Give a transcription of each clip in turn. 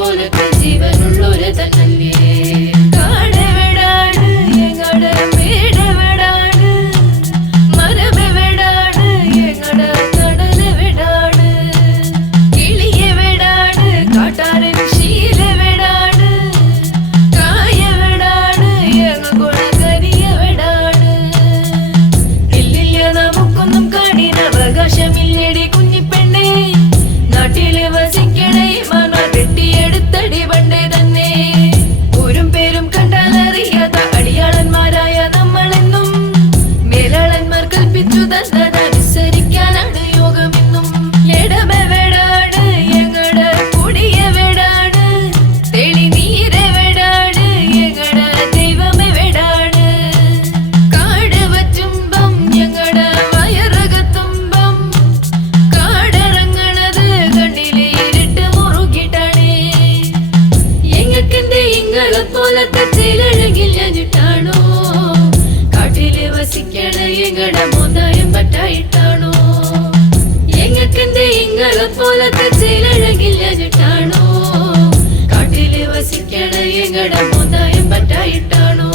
പോലത്തെ ജീവനുള്ളൊരു തന്നല്ലേ. കാടെവിടാണ് എങ്ങടെ വീടെവിടാണ്, മരമെവിടാണ് എങ്ങടെ കടലെവിടാണ്, കിളിയെവിടാണ് കാട്ടാരൻ ശീലെവിടാണ്, കായെവിടാണ് എങ്ങുള്ള കരിയെവിടാണ്. ഇല്ലില്ല നമുക്കൊന്നും കാണിന അവകാശമില്ലടി കുഞ്ഞിപ്പെണ്ണേ, നാട്ടില് വസിക്കണേ മന വെട്ടിയെടുത്തടി പണ്ടേ തന്നെ. ഊരും പേരും കണ്ടാലറിയാത്ത അടിയാളന്മാരായ നമ്മളെന്നും മേലാളന്മാർ കൽപ്പിച്ചു തന്നതനുസരിക്കാനാണ് യോഗമെന്നും. എടമെവിടാണ് എങ്ങടെ കുടിയെവിടാണ്, തെളിനീരെവിടാണ് എങ്ങടെ ദൈവമെവിടാണ്, കാട് വച്ചുമ്പം എങ്ങടെ വയറകത്തുമ്പം കാടിറങ്ങണത് കണ്ണിലെ ഇരുട്ട് മുറുകിട്ടാണ്. എങ്ങക്കെന്തേ ഇങ്ങളെ പോലത്തെ ചിലഴകിൽ ഞാനിട്ടാണോ, കാട്ടില് വസിക്കണ എങ്ങടെ മോന്തായം പറ്റായിട്ടാണോ. എങ്ങക്കെന്തേ ഇങ്ങളെ പോലത്തെ ചിലഴകിൽ ഞാനിട്ടാണോ, കാട്ടില് വസിക്കണ എങ്ങടെ മോന്തായം പറ്റായിട്ടാണോ.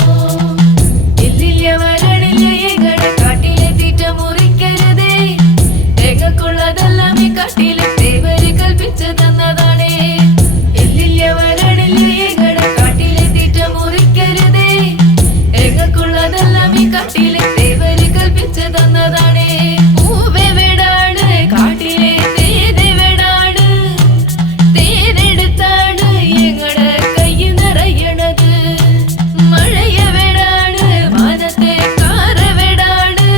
ഇല്ലില്ല വരണില്ല എങ്ങടെ കാട്ടിലെ തീറ്റ മുറിക്കരുതേ, എങ്ങക്കുള്ളതെല്ലാം ഈ കാട്ടിലെ തേവര് കൽപ്പിച്ചു തന്നതാണേ. ഇല്ലില്ല വരണില്ല എങ്ങടെ കാട്ടിലെ തീറ്റ മുറിക്കരുതേ, എങ്ങക്കുള്ളതെല്ലാം ഈ കാട്ടിലെ തേവര് കൽപ്പിച്ചു തന്നതാണേ. പൂവെവിടാണ് കാട്ടിലെ തേനെവിടാണ്, തേനെടുത്താണ് എങ്ങടെ കയ്യ് നിറയണത്, മഴയെവിടാണ് വാനത്തെ കാറെവിടാണ്,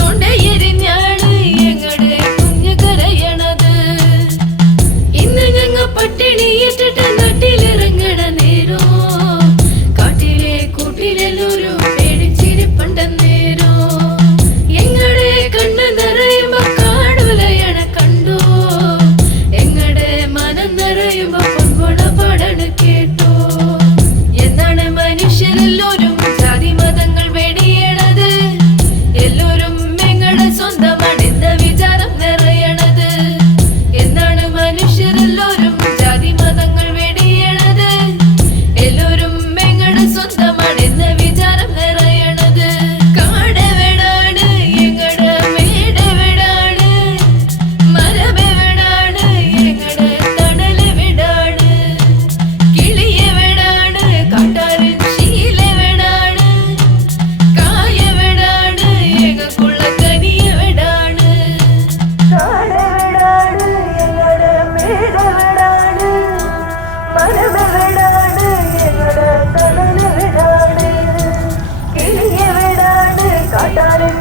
തൊണ്ടയെരിഞ്ഞാണ് എങ്ങടെ കുഞ്ഞു കരയണത്. ഇന്ന് ഞങ്ങ പട്ടിണിയിട്ടിട്ട് നാട്ടിലിറങ്ങണ നേരോ, കാട്ടിലെ കൂട്ടിലെല്ലാരും പേടിച്ചിരിപ്പണ്ട നേരോ. എങ്ങടെ കണ്ണ് നിറയുമ്പോ കാണുലയണ കണ്ടോ, എങ്ങടെ മനം നിറയുമ്പോ പൊൻകൊട പാടണ കേട്ടോ. എന്നാണ് മനുഷ്യരെല്ലാരും ജാതി മതങ്ങൾ വെടിയണത്, എല്ലാരും എങ്ങടെ സ്വന്തമാണെന്ന വിചാരം നിറയണത്. എന്നാണ് മനുഷ്യരെല്ലാരും ജാതി മതങ്ങൾ വെടിയണത്, എല്ലാരും എങ്ങടെ സ്വന്തമാണെന്ന വിചാരം നിറയണത്. കാടെവിടാണ് എങ്ങടെ മേടെവിടാണ്, മരമെവിടാണ് എങ്ങടെ തണലെവിടാണ്, കിളിയെവിടാണ് കാട്ടാരൻ ശീലെവിടാണ്, കായെവിടാണ് എങ്ങക്കുള്ള കനിയെവിടാണ്. കാടെവിടാണ് എങ്ങടെ മേടെവിടാണ്, മരമെവിടാണ് എങ്ങടെ തണലെവിടാണ്, കിളിയെവിടാണ് കാട്ടാരൻ